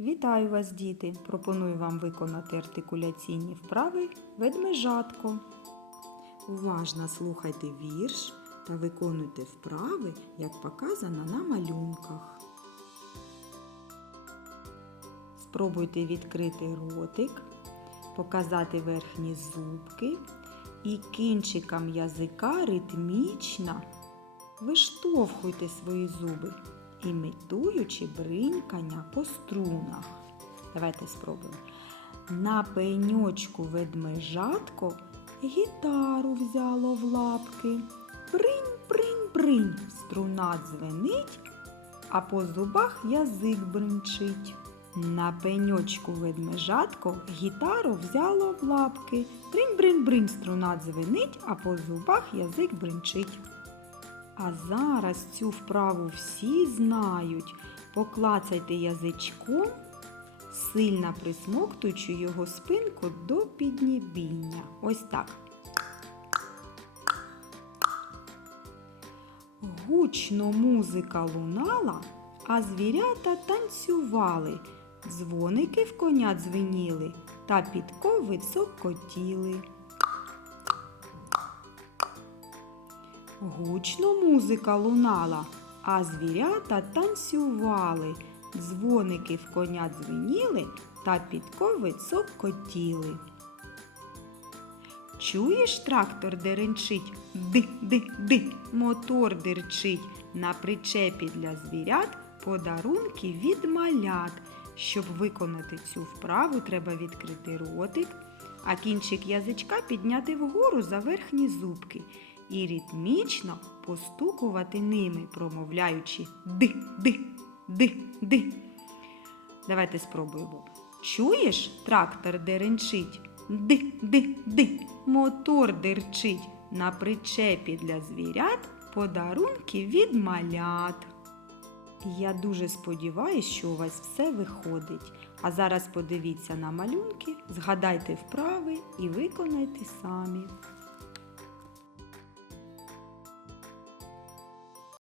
Вітаю вас, діти! Пропоную вам виконати артикуляційні вправи ведмежатко. Уважно слухайте вірш та виконуйте вправи, як показано на малюнках. Спробуйте відкрити ротик, показати верхні зубки і кінчиком язика ритмічно виштовхуйте свої зуби, імітуючи бринькання по струнах. Давайте спробуємо. На пеньочку ведмежатко гітару взяло в лапки. Бринь, бринь, бринь, струна дзвенить, а по зубах язик бринчить. На пеньочку ведмежатко гітару взяло в лапки. Бринь, бринь, бринь, струна дзвенить, а по зубах язик бринчить. А зараз цю вправу всі знають. Поклацайте язичком, сильно присмоктуючи його спинку до піднебіння. Ось так. Гучно музика лунала, а звірята танцювали. Дзвоники в коня дзвеніли та підкови цокотіли. Гучно музика лунала, а звірята танцювали. Дзвоники в коня дзвеніли та підкови цокотіли. Чуєш, трактор деренчить, ди-ди-ди, мотор дерчить. На причепі для звірят подарунки від малят. Щоб виконати цю вправу, треба відкрити ротик, а кінчик язичка підняти вгору за верхні зубки і ритмічно постукувати ними, промовляючи ди-ди-ди-ди. Давайте спробуємо. Чуєш, трактор деренчить? Ди-ди-ди, мотор дерчить. На причепі для звірят подарунки від малят. Я дуже сподіваюся, що у вас все виходить. А зараз подивіться на малюнки, згадайте вправи і виконайте самі.